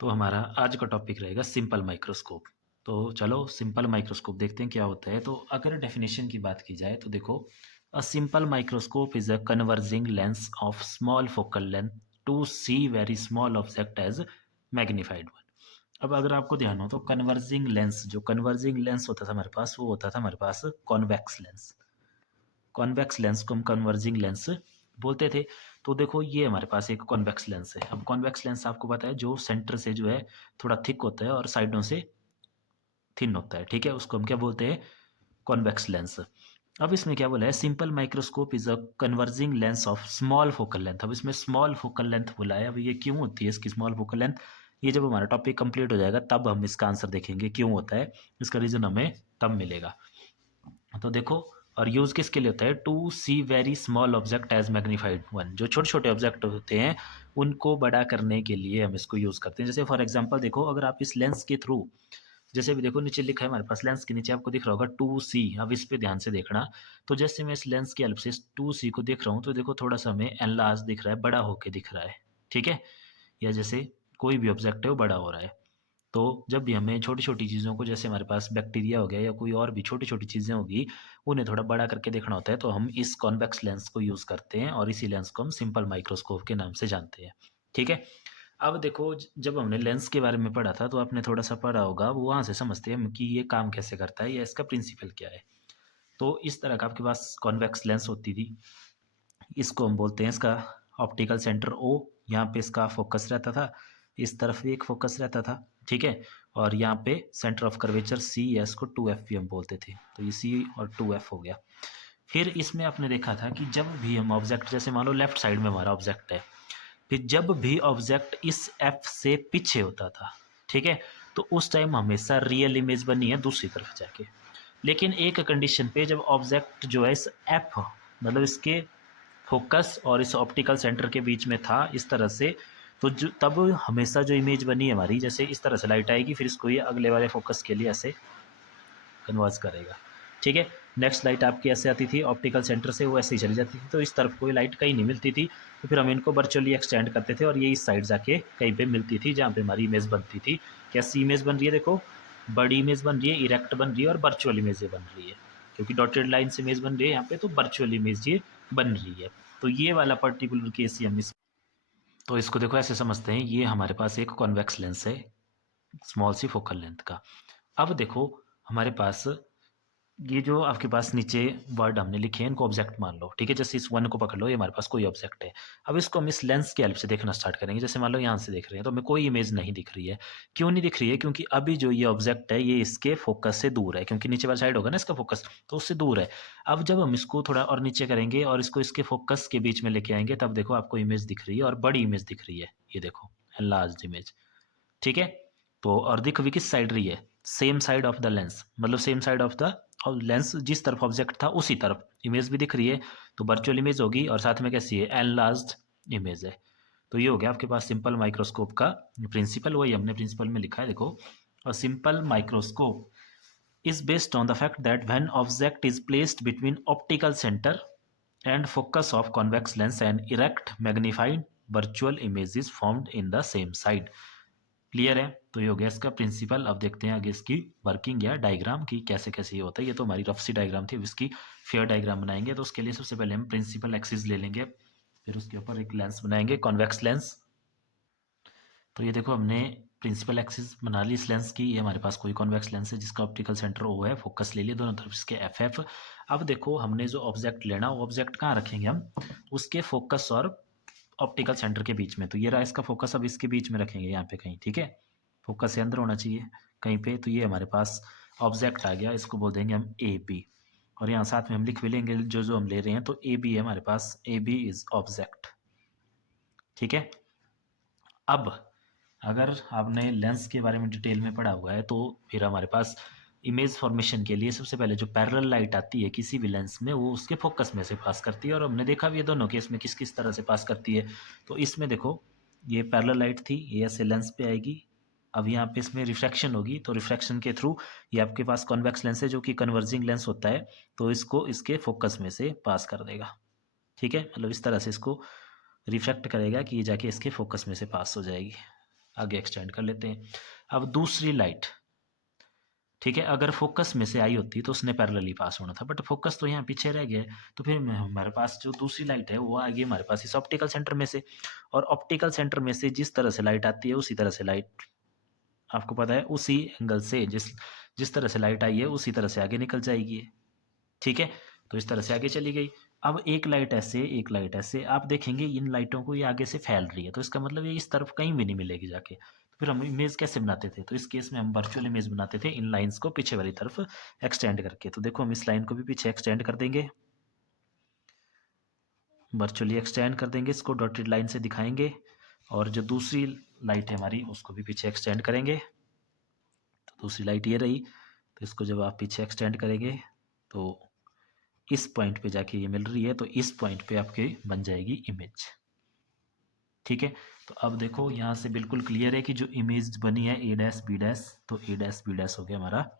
तो हमारा आज का टॉपिक रहेगा सिंपल माइक्रोस्कोप। तो चलो सिंपल माइक्रोस्कोप देखते हैं क्या होता है। तो अगर डेफिनेशन की बात की जाए तो देखो, a simple microscope is a converging lens of small focal length to see very small object as magnified one. अब अगर आपको ध्यान हो तो कन्वर्जिंग लेंस, जो कन्वर्जिंग लेंस होता था हमारे पास, वो होता था हमारे पास कॉन्वेक्स लेंस। कॉन्वेक्स लेंस को हम कन्वर्जिंग लेंस बोलते थे। तो देखो ये हमारे पास एक कॉन्वेक्स लेंस है। अब कॉन्वेक्स लेंस आपको पता है जो सेंटर से जो है थोड़ा थिक होता है और साइडों से थिन होता है, ठीक है, उसको हम क्या बोलते हैं, कॉन्वेक्स लेंस। अब इसमें क्या बोला है, simple microscope is a converging lens of small focal length. अब इसमें स्मॉल फोकल लेंथ बोला है। अब ये क्यों होती है इसकी स्मॉल फोकल लेंथ, ये जब हमारा टॉपिक कंप्लीट हो जाएगा तब हम इसका आंसर देखेंगे क्यों होता है, इसका रीजन हमें तब मिलेगा। तो देखो, और यूज किसके लिए होता है, to see very small object as magnified one. जो छोटे छोटे ऑब्जेक्ट होते हैं उनको बड़ा करने के लिए हम इसको यूज करते हैं। जैसे फॉर एग्जांपल देखो, अगर आप इस लेंस के थ्रू, जैसे भी देखो नीचे लिखा है हमारे पास, लेंस के नीचे आपको दिख रहा होगा टू सी। अब इस पे ध्यान से देखना। तो जैसे मैं इस लेंस की हेल्प से टू सी को देख रहा हूँ तो देखो थोड़ा सा हमें एनलार्ज दिख रहा है, बड़ा होके दिख रहा है, ठीक है। या जैसे कोई भी ऑब्जेक्ट है वो बड़ा हो रहा है। तो जब भी हमें छोटी-छोटी चीज़ों को, जैसे हमारे पास बैक्टीरिया हो गया या कोई और भी छोटी-छोटी चीज़ें होगी, उन्हें थोड़ा बड़ा करके देखना होता है, तो हम इस कॉन्वेक्स लेंस को यूज़ करते हैं और इसी लेंस को हम सिंपल माइक्रोस्कोप के नाम से जानते हैं, ठीक है। अब देखो, जब हमने लेंस के बारे में पढ़ा था तो आपने थोड़ा सा पढ़ा होगा, वो वहाँ से समझते हैं हम कि ये काम कैसे करता है या इसका प्रिंसिपल क्या है। तो इस तरह का आपके पास कॉन्वेक्स लेंस होती थी। इसको हम बोलते हैं, इसका ऑप्टिकल सेंटर ओ, यहाँ पे इसका फोकस रहता था, इस तरफ भी एक फोकस रहता था, ठीक है। और यहाँ पे centre of curvature C, S को 2F भी हम बोलते थे। तो ये सी और 2F हो गया। फिर इसमें आपने देखा था कि जब भी हम ऑब्जेक्ट, जैसे मान लो लेफ्ट साइड में हमारा ऑब्जेक्ट है, फिर जब भी ऑब्जेक्ट इस एफ से पीछे होता था, ठीक है, तो उस टाइम हमेशा रियल इमेज बनी है दूसरी तरफ जाके। लेकिन एक कंडीशन पे, जब ऑब्जेक्ट जो है इस एफ, मतलब इसके फोकस और इस ऑप्टिकल सेंटर के बीच में था इस तरह से, तो जो तब हमेशा जो इमेज बनी है हमारी, जैसे इस तरह से लाइट आएगी, फिर इसको ये अगले वाले फोकस के लिए ऐसे कन्वर्ज करेगा, ठीक है। नेक्स्ट लाइट आपकी ऐसे आती थी ऑप्टिकल सेंटर से, वो ऐसे ही चली जाती थी, तो इस तरफ कोई लाइट कहीं नहीं मिलती थी। तो फिर हम इनको वर्चुअली एक्सटेंड करते थे और ये इस साइड जाके कहीं पे मिलती थी जहाँ पे हमारी इमेज बनती थी। कैसी इमेज बन रही है देखो, बड़ी इमेज बन रही है, इरेक्ट बन रही है और वर्चुअल इमेज ये बन रही है। क्योंकि डॉटेड लाइन से इमेज बन रही है यहाँ पे, तो वर्चुअल इमेज ये बन रही है। तो ये वाला पर्टिकुलर केस ही हम इस, तो इसको देखो ऐसे समझते हैं, ये हमारे पास एक कॉन्वेक्स लेंस है स्मॉल सी फोकल लेंथ का। अब देखो हमारे पास ये जो आपके पास नीचे वर्ड हमने लिखे हैं इनको ऑब्जेक्ट मान लो, ठीक है। जैसे इस वन को पकड़ लो, ये हमारे पास कोई ऑब्जेक्ट है। अब इसको हम इस लेंस की हेल्प से देखना स्टार्ट करेंगे। जैसे मान लो यहाँ से देख रहे हैं तो हमें कोई इमेज नहीं दिख रही है। क्यों नहीं दिख रही है, क्योंकि अभी जो ये ऑब्जेक्ट है ये इसके फोकस से दूर है, क्योंकि नीचे वाला साइड होगा ना इसका फोकस, तो उससे दूर है। अब जब हम इसको थोड़ा और नीचे करेंगे और इसको इसके फोकस के बीच में लेके आएंगे, तब देखो आपको इमेज दिख रही है और बड़ी इमेज दिख रही है, ये देखो एनलार्ज्ड इमेज, ठीक है। तो और दिख भी किस साइड रही है, same side of the lens, मतलब same side of the lens, जिस तरफ ऑब्जेक्ट था उसी तरफ इमेज भी दिख रही है। तो वर्चुअल इमेज होगी और साथ में कैसी है, एनलार्ज्ड इमेज है। तो ये हो गया आपके पास सिंपल माइक्रोस्कोप का प्रिंसिपल। वही हमने प्रिंसिपल में लिखा है देखो, a simple microscope is based on the fact that when object is placed between optical center and focus of convex lens, an erect magnified virtual image is formed in the same side। Clear है। तो ये हो गया इसका principal. अब देखते हैं आगे इसकी वर्किंग या डायग्राम की कैसे कैसे ये होता है। ये तो हमारी रफ सी डायग्राम थी, अब इसकी फेयर डायग्राम बनाएंगे। तो उसके लिए सबसे पहले हम प्रिंसिपल एक्सिस ले लेंगे, फिर उसके ऊपर एक लेंस बनाएंगे कॉन्वेक्स लेंस। तो ये देखो हमने प्रिंसिपल एक्सिस बना ली इस लेंस की। ये हमारे पास कोई कॉन्वेक्स लेंस है जिसका ऑप्टिकल सेंटर ओ है, फोकस ले लिए दोनों तरफ इसके एफ एफ। अब देखो हमने जो ऑब्जेक्ट लेना, वो ऑब्जेक्ट कहाँ रखेंगे हम, उसके फोकस और ऑप्टिकल सेंटर के बीच में। तो ये रहा इसका फोकस, अब इसके बीच में रखेंगे यहाँ पे कहीं, ठीक है। फोकस से अंदर होना चाहिए कहीं पे। तो ये हमारे पास ऑब्जेक्ट आ गया, इसको बोल देंगे हम ए बी। और यहाँ साथ में हम लिख भी लेंगे जो जो हम ले रहे हैं। तो ए बी है हमारे पास, ए बी इज ऑब्जेक्ट, ठीक है। अब अगर आपने लेंस के बारे में डिटेल में पढ़ा हुआ है तो फिर हमारे पास इमेज फॉर्मेशन के लिए सबसे पहले जो पैरेलल लाइट आती है किसी भी लेंस में, वो उसके फोकस में से पास करती है। और हमने देखा भी है दोनों केस में किस किस तरह से पास करती है। तो इसमें देखो, ये पैरेलल लाइट थी, ये ऐसे लेंस पे आएगी। अब यहाँ पे इसमें रिफ्रैक्शन होगी, तो रिफ्रैक्शन के थ्रू ये आपके पास कॉन्वेक्स लेंस है जो कि कन्वर्जिंग लेंस होता है, तो इसको इसके फोकस में से पास कर देगा, ठीक है। मतलब इस तरह से इसको रिफ्रैक्ट करेगा कि ये जाके इसके फोकस में से पास हो जाएगी। आगे एक्सटेंड कर लेते हैं। अब दूसरी लाइट, ठीक है, अगर फोकस में से आई होती तो उसने पैरेलली पास होना था, बट फोकस तो यहाँ पीछे रह गया है, तो फिर हमारे पास जो दूसरी लाइट है वो आ गई हमारे पास इस ऑप्टिकल सेंटर में से, और ऑप्टिकल सेंटर में से जिस तरह से लाइट आती है उसी तरह से लाइट, आपको पता है उसी एंगल से जिस जिस तरह से लाइट आई है उसी तरह से आगे निकल जाएगी, ठीक है। तो इस तरह से आगे चली गई। अब एक लाइट ऐसे, एक लाइट ऐसे, आप देखेंगे इन लाइटों को ये आगे से फैल रही है, तो इसका मतलब ये इस तरफ कहीं भी नहीं मिलेगी जाके। तो फिर हम इमेज कैसे बनाते थे, तो इस केस में हम वर्चुअल इमेज बनाते थे इन लाइंस को पीछे वाली तरफ एक्सटेंड करके। तो देखो हम इस लाइन को भी पीछे एक्सटेंड कर देंगे, वर्चुअली एक्सटेंड कर देंगे, इसको डॉटेड लाइन से दिखाएंगे, और जो दूसरी लाइट है हमारी उसको भी पीछे एक्सटेंड करेंगे। तो दूसरी लाइट ये रही, तो इसको जब आप पीछे एक्सटेंड करेंगे तो इस पॉइंट पे जाके ये मिल रही है, तो इस पॉइंट पे आपके बन जाएगी इमेज, ठीक है। तो अब देखो यहाँ से बिल्कुल क्लियर है कि जो इमेज बनी है ए डैश बी डैश, तो ए डैश बी डैश हो गया हमारा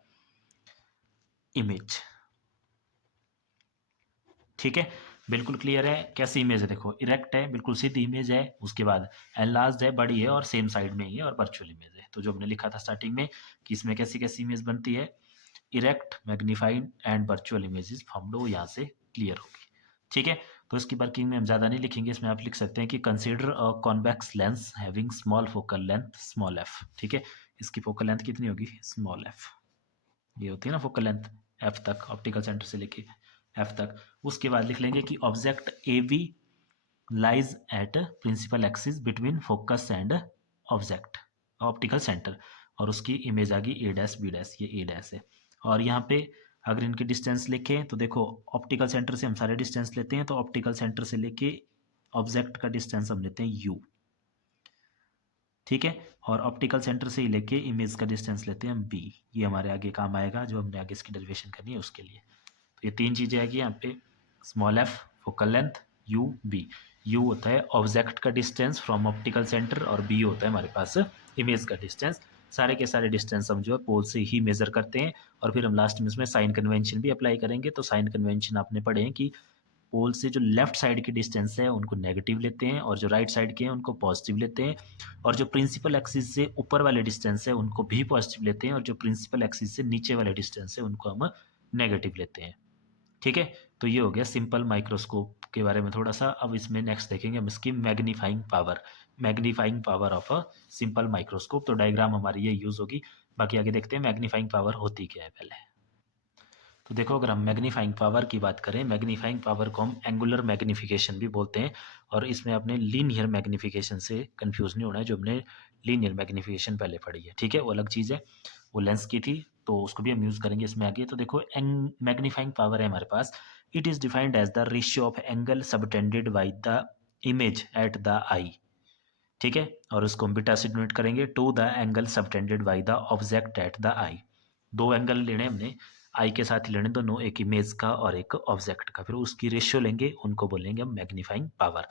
इमेज, ठीक है। बिल्कुल क्लियर है कैसी इमेज है, देखो इरेक्ट है, बिल्कुल सीधी इमेज है, उसके बाद एनलार्ज्ड है, बड़ी है, और सेम साइड में ही है, और वर्चुअल इमेज है। तो जो हमने लिखा था स्टार्टिंग में कि इसमें कैसी कैसी इमेज बनती है, erect, magnified and virtual images formed, वो यहाँ से क्लियर होगी, ठीक है। तो इसकी वर्किंग में हम ज़्यादा नहीं लिखेंगे, इसमें आप लिख सकते हैं कि consider a convex lens having small focal length small F, ठीक है। इसकी फोकल लेंथ कितनी होगी, स्मॉल एफ, ये होती है ना फोकल लेंथ, एफ तक, ऑप्टिकल सेंटर से लेके एफ तक। उसके बाद लिख लेंगे कि object A B lies at principal axis between focus and object optical centre, और उसकी इमेज आ गई ए डैश बी डैश, ये ए डैश है। और यहाँ पे अगर इनकी डिस्टेंस लिखें तो देखो ऑप्टिकल सेंटर से हम सारे डिस्टेंस लेते हैं, तो ऑप्टिकल सेंटर से लेके ऑब्जेक्ट का डिस्टेंस हम लेते हैं यू, ठीक है। और ऑप्टिकल सेंटर से ही लेके इमेज का डिस्टेंस लेते हैं हम बी, ये हमारे आगे काम आएगा जो हमने आगे इसकी डेरिवेशन करनी है उसके लिए। तो ये तीन चीज़ें आएगी यहाँ पे, small f focal length, u v. U होता है ऑब्जेक्ट का डिस्टेंस फ्रॉम ऑप्टिकल सेंटर, और बी होता है हमारे पास इमेज का डिस्टेंस। सारे के सारे डिस्टेंस हम जो है पोल से ही मेजर करते हैं, और फिर हम लास्ट में इसमें साइन कन्वेंशन भी अप्लाई करेंगे। तो साइन कन्वेंशन आपने पढ़े हैं कि पोल से जो लेफ्ट साइड की डिस्टेंस है उनको नेगेटिव लेते हैं, और जो राइट साइड के हैं उनको पॉजिटिव लेते हैं, और जो प्रिंसिपल एक्सिस से ऊपर वाले डिस्टेंस है उनको भी पॉजिटिव लेते हैं, और जो प्रिंसिपल एक्सिस से नीचे वाले डिस्टेंस है उनको हम नेगेटिव लेते हैं, ठीक है। तो ये हो गया सिंपल माइक्रोस्कोप के बारे में थोड़ा सा। अब इसमें नेक्स्ट देखेंगे हम इसकी magnifying power of a simple microscope. तो डायग्राम हमारी ये यूज़ होगी। बाकी आगे देखते हैं मैग्नीफाइंग पावर होती क्या है पहले। तो देखो अगर हम मैग्नीफाइंग पावर की बात करें, मैग्नीफाइंग पावर को हम एंगुलर मैग्नीफिकेशन भी बोलते हैं, और इसमें अपने लीनियर मैग्नीफिकेशन से कंफ्यूज नहीं होना है, जो हमने लीनियर मैग्नीफिकेशन पहले पढ़ी है, ठीक है, वो अलग चीज़ है, वो लेंस की थी, तो उसको भी हम यूज़ करेंगे इसमें आगे। तो देखो मैग्नीफाइंग पावर है हमारे पास, it is defined as the ratio of angle subtended by the image at the eye, ठीक है। और उसको हम बीटा से डिनोट करेंगे to the angle subtended by the object at the eye. दो एंगल लेने हमने, आई के साथ ही लेने दोनों, एक इमेज का और एक ऑब्जेक्ट का, फिर उसकी रेशियो लेंगे, उनको बोलेंगे हम मैग्नीफाइंग पावर।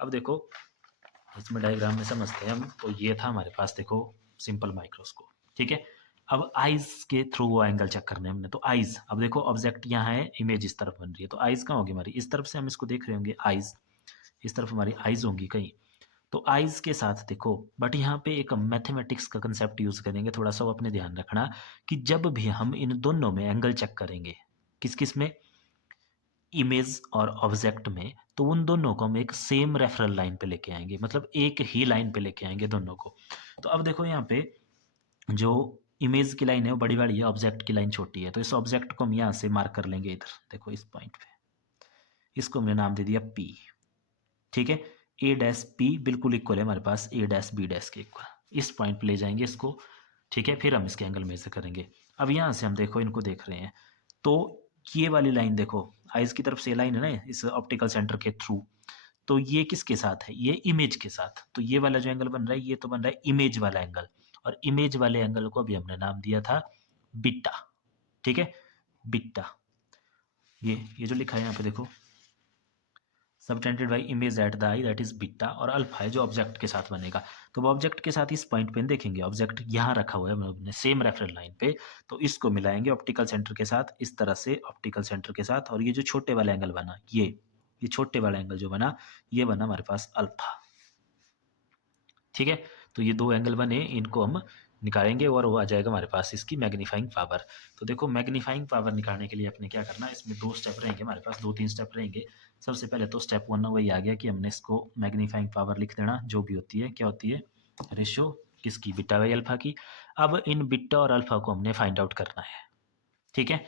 अब देखो इसमें डायग्राम में समझते हैं हम। तो ये था हमारे पास देखो सिंपल माइक्रोस्कोप, ठीक है। अब आइज के थ्रू वो एंगल चेक करने हमने, तो आइज, अब देखो ऑब्जेक्ट यहाँ है, इमेज इस तरफ बन रही है, तो आइज कहाँ होगी हमारी, इस तरफ से हम इसको देख रहे होंगे, आइज इस तरफ हमारी आइज होंगी कहीं। तो आइज के साथ देखो, बट यहाँ पे एक मैथमेटिक्स का कंसेप्ट यूज करेंगे, थोड़ा सा वो अपने ध्यान रखना कि जब भी हम इन दोनों में एंगल चेक करेंगे, किस किस में, इमेज और ऑब्जेक्ट में, तो उन दोनों को हम एक सेम रेफरल लाइन पे लेके आएंगे, मतलब एक ही लाइन पे लेके आएंगे दोनों को। तो अब देखो यहाँ पे जो इमेज की लाइन है वो बड़ी वाली है, ऑब्जेक्ट की लाइन छोटी है, तो इस ऑब्जेक्ट को हम यहाँ से मार्क कर लेंगे इधर, देखो इस पॉइंट पे, इसको हमने नाम दे दिया पी, ठीक है। ए डैश पी बिल्कुल इक्वल है हमारे पास ए डैश बी डैश के इक्वल, इस पॉइंट पे ले जाएंगे इसको, ठीक है। फिर हम इसके एंगल मेजर करेंगे। अब यहाँ से हम देखो इनको देख रहे हैं, तो ये वाली लाइन देखो, आइज की तरफ से लाइन है ना इस ऑप्टिकल सेंटर के थ्रू, तो ये किसके साथ है, ये इमेज के साथ। तो ये वाला जो एंगल बन रहा है ये तो बन रहा है इमेज वाला एंगल, और इमेज वाले एंगल को अभी हमने नाम दिया था बीटा, ठीक है, बीटा। ये जो लिखा है यहाँ पे देखो, subtended by image at the I, that is beta, और अल्फा है जो ऑब्जेक्ट के साथ बनेगा। तो वो ऑब्जेक्ट के साथ इस पॉइंट पे देखेंगे, ऑब्जेक्ट यहाँ रखा हुआ है हमने सेम रेफरेंस लाइन पे, तो इसको मिलाएंगे ऑप्टिकल सेंटर के साथ, इस तरह से ऑप्टिकल सेंटर के साथ, और ये जो छोटे वाला एंगल बना, ये छोटे वाला एंगल जो बना, ये बना हमारे पास अल्फा, ठीक है। तो ये दो एंगल बने, इनको हम निकालेंगे और वो आ जाएगा हमारे पास इसकी मैग्नीफाइंग पावर। तो देखो मैग्नीफाइंग पावर निकालने के लिए अपने क्या करना है, इसमें दो स्टेप रहेंगे हमारे पास, 2-3 स्टेप रहेंगे। सबसे पहले तो स्टेप 1 वही आ गया कि हमने इसको मैग्नीफाइंग पावर लिख देना, जो भी होती है, क्या होती है, रेशो किसकी, बीटा बाई अल्फा की। अब इन बीटा और अल्फा को हमने फाइंड आउट करना है, ठीक है।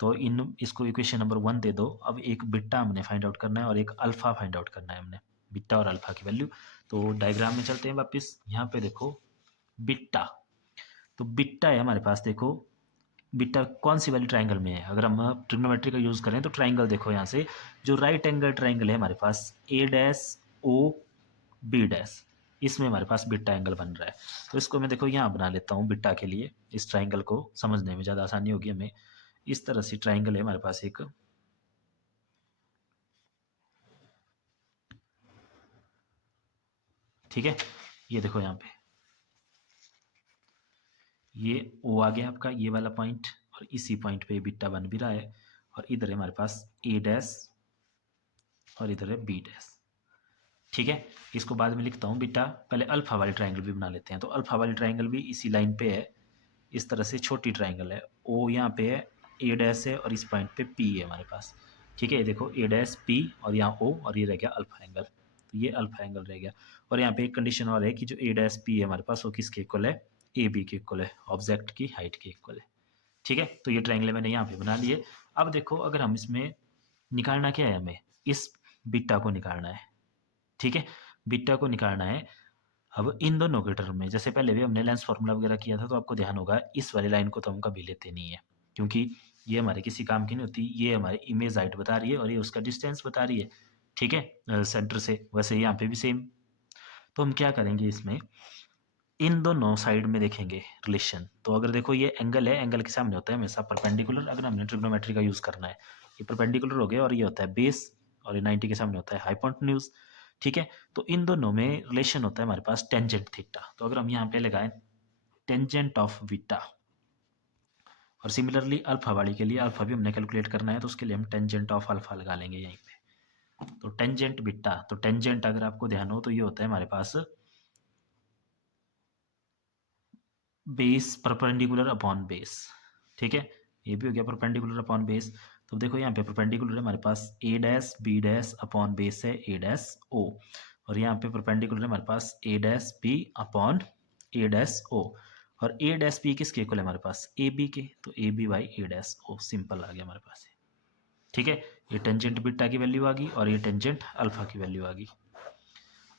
तो इन इसको इक्वेशन नंबर 1 दे दो। अब एक बीटा हमने फाइंड आउट करना है और एक अल्फा फाइंड आउट करना है हमने, बीटा और अल्फा की वैल्यू। तो डायग्राम में चलते हैं वापस, यहाँ पे देखो बीटा, तो बीटा है हमारे पास, देखो बीटा कौन सी वाली ट्राइंगल में है, अगर हम ट्रिग्नोमेट्री का यूज़ करें तो ट्राइंगल देखो यहाँ से, जो राइट एंगल ट्राइंगल है हमारे पास a dash O B dash, इसमें हमारे पास बीटा एंगल बन रहा है। तो इसको मैं देखो यहाँ बना लेता हूँ बीटा के लिए, इस ट्राइंगल को समझने में ज़्यादा आसानी होगी हमें। इस तरह से ट्राइंगल है हमारे पास एक, ठीक है। ये देखो यहाँ पे ये ओ आ गया आपका, ये वाला पॉइंट, और इसी पॉइंट पे बीटा बन भी रहा है, और इधर है हमारे पास ए डैश और इधर है बी डैश, ठीक है। इसको बाद में लिखता हूँ बीटा, पहले अल्फा वाली ट्राइंगल भी बना लेते हैं। तो अल्फा वाली ट्राइंगल भी इसी लाइन पे है, इस तरह से छोटी ट्राइंगल है, ओ यहाँ पे है, ए डैश है, और इस पॉइंट पे पी है हमारे पास, ठीक है। ये देखो ए डैश पी और यहाँ ओ, और ये रह गया अल्फा एंगल, तो ये अल्फा एंगल रह गया। और यहाँ पे एक कंडीशन और है कि जो ए डैश पी है हमारे पास, वो किसके इक्वल है, ए बी के इक्वल है, ऑब्जेक्ट की हाइट के इक्वल है, ठीक है। तो ये ट्राइंगल मैंने यहाँ पे बना लिए। अब देखो अगर हम इसमें निकालना क्या है, हमें इस बीटा को निकालना है, ठीक है, बीटा को निकालना है। अब इन दोनों के टर्म में, जैसे पहले भी हमने लेंस फार्मूला वगैरह किया था, तो आपको ध्यान होगा इस वाली लाइन को तो हम कभी लेते नहीं है, क्योंकि ये हमारे किसी काम की नहीं होती, ये हमारी इमेज हाइट बता रही है और ये उसका डिस्टेंस बता रही है, ठीक है, सेंटर से। वैसे यहाँ पे भी सेम। तो हम क्या करेंगे, इसमें इन दोनों साइड में देखेंगे रिलेशन। तो अगर देखो ये एंगल है, एंगल के सामने होता है हमेशा परपेंडिकुलर, अगर हमने ट्रिग्नोमेट्री का यूज़ करना है, ये परपेंडिकुलर हो गया, और ये होता है बेस, और ये 90 के सामने होता है हाइपोटेन्यूज, ठीक है। तो इन दोनों में रिलेशन होता है हमारे पास टेंजेंट थीटा। तो अगर हम यहाँ पे लगाएं टेंजेंट ऑफ बीटा, और सिमिलरली अल्फा वाली के लिए अल्फा भी हमने कैलकुलेट करना है, तो उसके लिए हम टेंजेंट ऑफ अल्फा लगा लेंगे यहीं पे। तो टेंजेंट बीटा, तो टेंजेंट अगर आपको ध्यान हो तो ये होता है हमारे पास बेस परपेंडिकुलर अपॉन बेस, ठीक है। ये भी हो गया परपेंडिकुलर अपॉन बेस। तो देखो यहाँ पे परपेंडिकुलर है हमारे पास a dash b dash upon base है ए डैश ओ, और यहाँ पे परपेंडिकुलर है हमारे पास a dash b upon a dash o, और ए डैश बी किसके इक्वल है हमारे पास, ए बी के, तो a B by A dash o, simple आ गया हमारे पास, ठीक है। ये टेंजेंट बीटा की वैल्यू आ गई और ये टेंजेंट अल्फा की वैल्यू आ गई।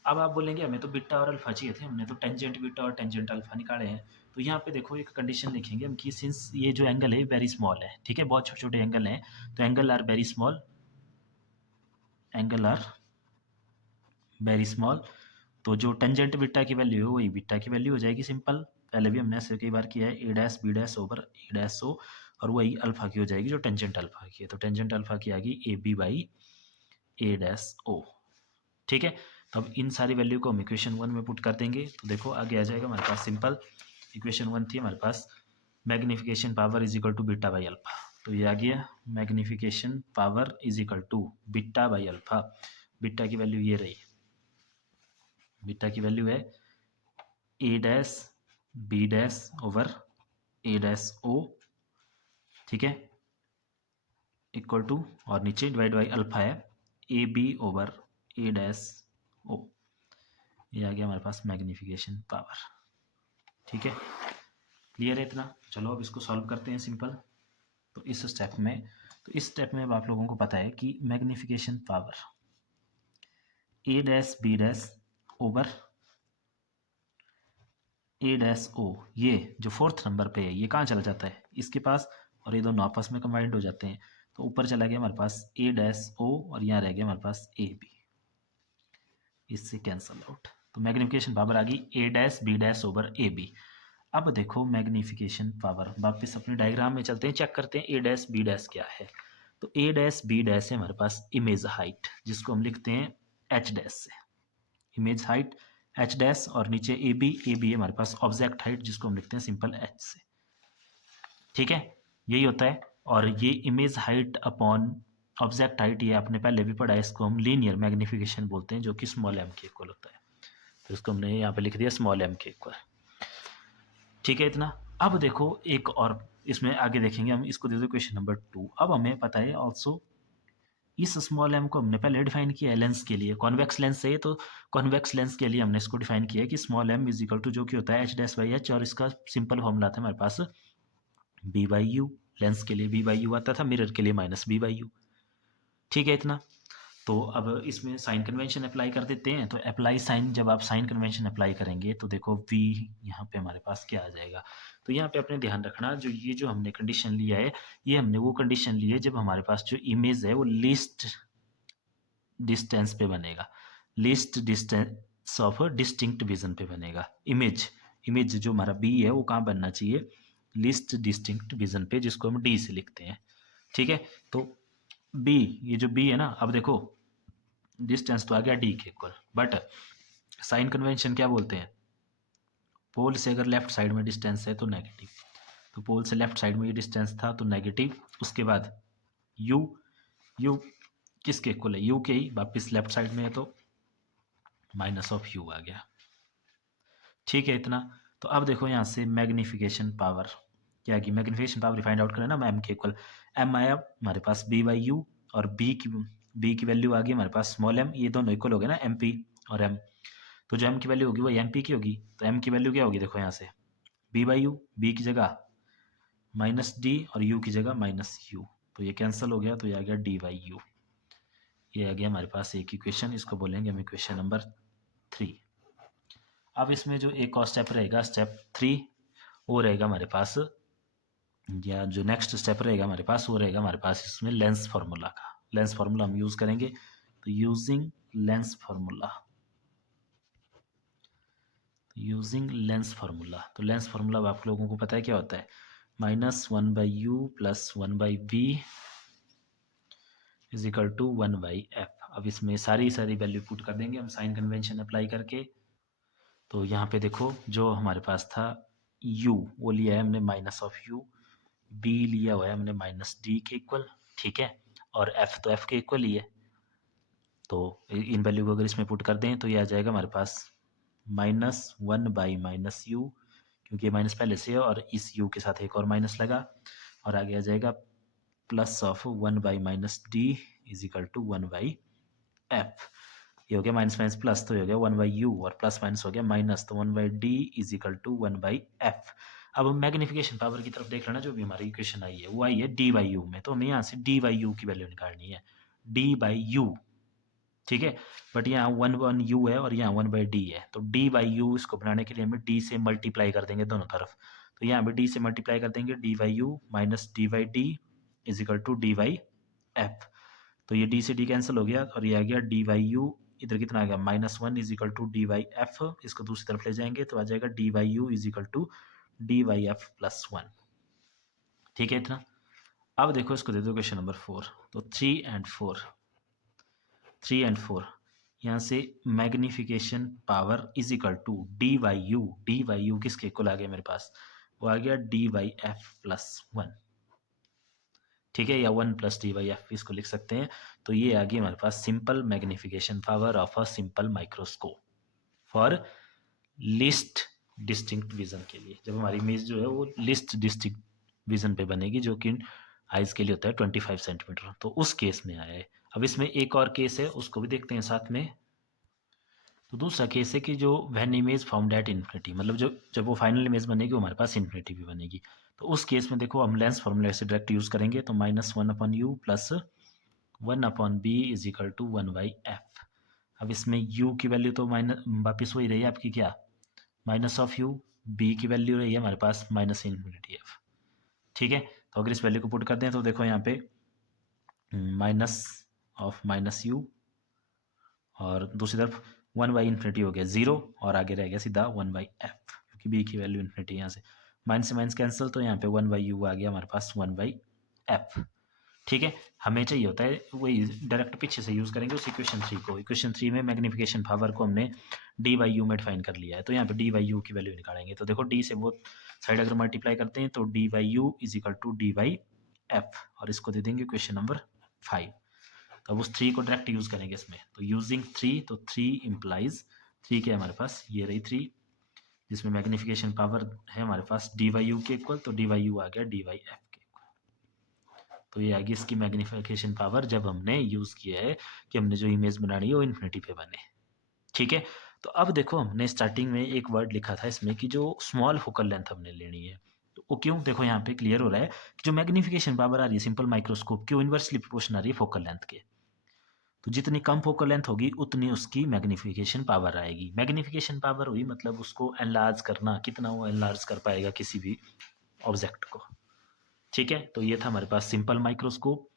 अब आप बोलेंगे हमें तो बीटा और अल्फा चाहिए थे, हमने तो टेंजेंट बीटा और टेंजेंट अल्फा निकाले हैं। तो यहाँ पे देखो एक कंडीशन लिखेंगे हम कि सिंस ये जो एंगल है वेरी स्मॉल है, ठीक है, बहुत छोटे छोटे एंगल हैं, तो angle are very small, angle are very small, तो जो टेंजेंट बीटा की वैल्यू है वही बीटा की वैल्यू हो जाएगी, सिंपल। पहले भी हमने ऐसे कई बार किया है, a dash b dash over A dash o, और वही अल्फा की हो जाएगी जो टेंजेंट अल्फा की है। तो टेंजेंट अल्फा की आ गई A B by A dash ओ, ठीक है। तो अब इन सारी वैल्यू को हम इक्वेशन 1 में पुट कर देंगे, तो देखो आगे आ जाएगा हमारे पास सिंपल। इक्वेशन 1 थी हमारे पास magnification power is equal to beta by alpha, तो ये आ गया magnification power is equal to beta by alpha. Beta की वैल्यू ये रही, बीटा की वैल्यू है a dash b dash over A dash ओ, ठीक है, इक्वल टू, और नीचे डिवाइड बाई अल्फा है A B over A dash O, ये आ गया हमारे पास मैग्निफिकेशन पावर, ठीक है। क्लियर है इतना, चलो अब इसको सॉल्व करते हैं सिंपल। तो इस स्टेप में, अब आप लोगों को पता है कि मैग्निफिकेशन पावर ए डैश बी डैश ओवर ए डैश ओ, ये जो फोर्थ नंबर पे है ये कहाँ चला जाता है, इसके पास, और ये दोनों आपस में कंबाइंड हो जाते हैं, तो ऊपर चला गया हमारे पास ए डैश ओ, और यहाँ रह गया हमारे पास ए बी, इससे कैंसल आउट। तो मैग्निफिकेशन पावर आ गई a dash b dash over a b. अब देखो मैग्निफिकेशन पावर, वापस अपने डायग्राम में चलते हैं, चेक करते हैं ए डैश बी डैश क्या है। तो ए डैश बी डैश है हमारे पास इमेज हाइट, जिसको हम लिखते हैं एच डैश से, इमेज हाइट एच डैश, और नीचे ए बी है हमारे पास ऑब्जेक्ट हाइट, जिसको हम लिखते हैं सिंपल एच से, ठीक है, यही होता है। और ये image height upon object height, ये आपने पहले भी पढ़ा है, इसको हम लीनियर मैग्निफिकेशन बोलते हैं, जो कि स्मॉल एम के इक्वल होता है। तो इसको हमने यहाँ पे लिख दिया स्मॉल एम के इक्वल। ठीक है इतना। अब देखो एक और इसमें आगे देखेंगे हम, इसको दे दो क्वेश्चन नंबर 2। अब हमें पता है ऑल्सो इस स्मॉल एम को हमने पहले डिफाइन किया है लेंस के लिए, कॉन्वेक्स लेंस है, तो कॉन्वेक्स लेंस के लिए हमने इसको डिफाइन किया है कि small m is equal to जो कि होता है एच डैश बाई एच, और इसका सिंपल फॉर्मूला था हमारे पास बी बाई यू। लेंस के लिए बी बाई यू आता था, मिरर के लिए माइनस बी बाई यू। ठीक है इतना। तो अब इसमें साइन कन्वेंशन अप्लाई कर देते हैं। तो अप्लाई साइन, जब आप साइन कन्वेंशन अप्लाई करेंगे तो देखो वी यहाँ पे हमारे पास क्या आ जाएगा। तो यहाँ पे अपने ध्यान रखना, जो ये जो हमने कंडीशन लिया है, ये हमने वो कंडीशन ली है जब हमारे पास जो इमेज है वो लीस्ट डिस्टेंस पे बनेगा, least distance of distinct vision पे बनेगा। इमेज इमेज जो हमारा बी है वो कहाँ बनना चाहिए, लीस्ट डिस्टिंक्ट विजन पे, जिसको हम डी से लिखते हैं। ठीक है। तो बी, ये जो बी है ना, अब देखो डिस्टेंस तो आ गया डी के इक्वल, बट साइन कन्वेंशन क्या बोलते हैं, पोल से अगर लेफ्ट साइड में डिस्टेंस है तो नेगेटिव, तो पोल से लेफ्ट साइड में ये डिस्टेंस था तो नेगेटिव। उसके बाद यू, यू किसके इक्वल है, यू के ही, वापिस लेफ्ट साइड में है तो माइनस ऑफ यू आ गया। ठीक है इतना। तो अब देखो यहाँ से मैग्निफिकेशन पावर क्या की, मैग्निफिकेशन पावर फाइंड आउट करें ना, एम के इक्वल एम आया हमारे पास बी बाई यू, और बी की वैल्यू आ गई हमारे पास स्मॉल एम, ये दोनों इक्वल हो गए ना एम पी और एम। तो जो एम की वैल्यू होगी वो एम पी की होगी, तो एम की वैल्यू क्या होगी, देखो यहाँ से बी बाई यू, बी की जगह माइनस डी और यू की जगह माइनस यू, तो ये कैंसिल हो गया, तो ये आ गया डी बाई यू। ये आ गया हमारे पास एक इक्वेशन, इसको बोलेंगे हम इक्वेशन नंबर 3। अब इसमें जो एक और स्टेप रहेगा स्टेप 3, वो रहेगा हमारे पास, या जो नेक्स्ट स्टेप रहेगा हमारे पास वो रहेगा हमारे पास इसमें लेंस फार्मूला का। लेंस फार्मूला हम यूज़ करेंगे, तो using lens formula, using lens formula, तो लेंस फार्मूला अब आप लोगों को पता है क्या होता है, minus one by u plus one by v is equal to one by f. अब इसमें सारी वैल्यू पुट कर देंगे हम साइन कन्वेंशन अप्लाई करके। तो यहाँ पे देखो जो हमारे पास था u वो लिया है हमने माइनस ऑफ u, b लिया हुआ है हमने माइनस डी के इक्वल। ठीक है। और f तो f के इक्वल ही है, तो इन वैल्यू को अगर इसमें पुट कर दें तो ये आ जाएगा हमारे पास minus one by minus u, क्योंकि ये माइनस पहले से है और इस u के साथ एक और माइनस लगा, और आगे आ जाएगा plus of one by minus D is equal to one by f. ये हो गया माइनस माइनस प्लस, तो ये हो गया वन बाई यू, और प्लस माइनस हो गया माइनस, तो one by D is equal to one by f. अब हम मैग्निफिकेशन पावर की तरफ देख लेना, जो भी हमारी इक्वेशन आई है वो आई है डी बाई यू में, तो हमें यहाँ से डी बाई यू की वैल्यू निकालनी है, डी बाई यू। ठीक है। बट यहाँ वन वन यू है और यहाँ वन बाई डी है, तो डी बाई यू इसको बनाने के लिए हमें डी से मल्टीप्लाई कर देंगे दोनों तरफ, तो यहाँ पे डी से मल्टीप्लाई कर देंगे, D by u minus D by D is equal to D by f. तो ये डी से डी कैंसिल हो गया और ये आ गया डी बाई यू, इधर कितना आ गया minus one is equal to D by f, इसको दूसरी तरफ ले जाएंगे तो आ जाएगा D by u is equal to D by f plus one. ठीक है इतना। अब देखो इसको दे दो क्वेश्चन नंबर 4, तो 3 एंड 4 यहाँ से magnification power is equal to D by u, d by u किसके इक्वल आ गया मेरे पास, वो आ गया d by f plus one. ठीक है, या one plus d by f इसको लिख सकते हैं। तो ये आ गई हमारे पास simple magnification power of a simple microscope for least distinct vision के लिए, जब हमारी इमेज जो है वो लिस्ट डिस्टिंक्ट विजन पे बनेगी, जो कि आइज के लिए होता है 25 सेंटीमीटर, तो उस केस में आया है। अब इसमें एक और केस है, उसको भी देखते हैं साथ में। तो दूसरा केस है कि जो when image found at infinity, मतलब जो जब वो फाइनल इमेज बनेगी वो हमारे पास इन्फिनिटी भी बनेगी, तो उस केस में देखो हम लेंस फॉर्मूला से डायरेक्ट यूज करेंगे, तो minus one upon u plus one upon v is equal to one by f. अब इसमें u की वैल्यू तो माइनस वापिस वही रही है आपकी, क्या माइनस ऑफ यू, b की वैल्यू रही है हमारे पास माइनस इन्फिनिटी एफ। ठीक है। तो अगर इस वैल्यू को पुट करते हैं तो देखो यहाँ पे माइनस ऑफ माइनस यू, और दूसरी तरफ वन बाई इन्फिनिटी हो गया जीरो, और आगे रह गया सीधा वन बाई एफ, क्योंकि बी की वैल्यू इन्फिनिटी यहाँ से माइनस से माइनस कैंसिल, तो यहाँ पे वन बाई यू आ गया हमारे पास वन बाई एफ। ठीक है। हमें चाहिए होता है वही डायरेक्ट पीछे से यूज़ करेंगे उस इक्वेशन 3 को। इक्वेशन 3 में मैग्निफिकेशन पावर को हमने डी बाई यू में डिफाइन कर लिया है, तो यहाँ पे डी बाई यू की वैल्यू निकालेंगे, तो देखो डी से वो साइड अगर मल्टीप्लाई करते हैं तो D by u is equal to D by f, और इसको दे देंगे क्वेश्चन नंबर 5। तो अब उस 3 को डायरेक्ट यूज़ करेंगे इसमें, तो यूजिंग 3, तो 3 इम्प्लाइज ठीक है, हमारे पास ये रही 3, जिसमें मैग्नीफिकेशन पावर है हमारे पास डी वाई यू के इक्वल, तो डी वाई यू आ गया डी वाई एफ के इक्वल। तो ये आ गई इसकी मैग्नीफिकेशन पावर जब हमने यूज़ किया है कि हमने जो इमेज बनानी है वो इन्फिनिटी पे बने। ठीक है, तो अब देखो हमने स्टार्टिंग में एक वर्ड लिखा था इसमें कि जो स्मॉल फोकल लेंथ हमने लेनी है, तो वो क्यों, देखो यहाँ पे क्लियर हो रहा है कि जो मैग्नीफिकेशन पावर आ रही है सिंपल माइक्रोस्कोप की, वो इन्वर्सली प्रोपोर्शनल आ रही है फोकल लेंथ के। तो जितनी कम फोकल लेंथ होगी उतनी उसकी मैग्नीफिकेशन पावर आएगी। मैग्नीफिकेशन पावर हुई मतलब उसको एनलार्ज करना, कितना वो एनलार्ज कर पाएगा किसी भी ऑब्जेक्ट को। ठीक है, तो ये था हमारे पास सिंपल माइक्रोस्कोप।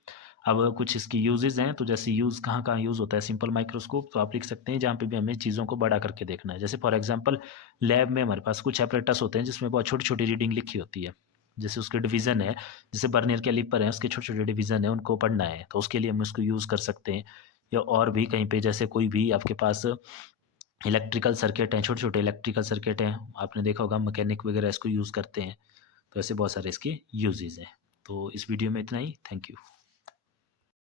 अब कुछ इसकी यूजेज हैं, तो जैसे यूज़ कहाँ कहाँ यूज़ होता है सिंपल माइक्रोस्कोप, तो आप लिख सकते हैं जहाँ पे भी हमें चीज़ों को बड़ा करके देखना है। जैसे फॉर एग्जांपल लैब में हमारे पास कुछ एपरेटस होते हैं जिसमें बहुत छोटी छोटी रीडिंग लिखी होती है, जैसे उसके डिवीज़न है, जैसे बर्नियर कैलिपर है उसके छोटे छोटे डिवीज़न है, उनको पढ़ना है, तो उसके लिए हम उसको यूज़ कर सकते हैं। या और भी कहीं पे जैसे कोई भी आपके पास इलेक्ट्रिकल सर्किट हैं, छोटे छोटे इलेक्ट्रिकल सर्किट हैं, आपने देखा होगा मैकेनिक वगैरह इसको यूज़ करते हैं। तो ऐसे बहुत सारे इसके यूजेज हैं। तो इस वीडियो में इतना ही, थैंक यू।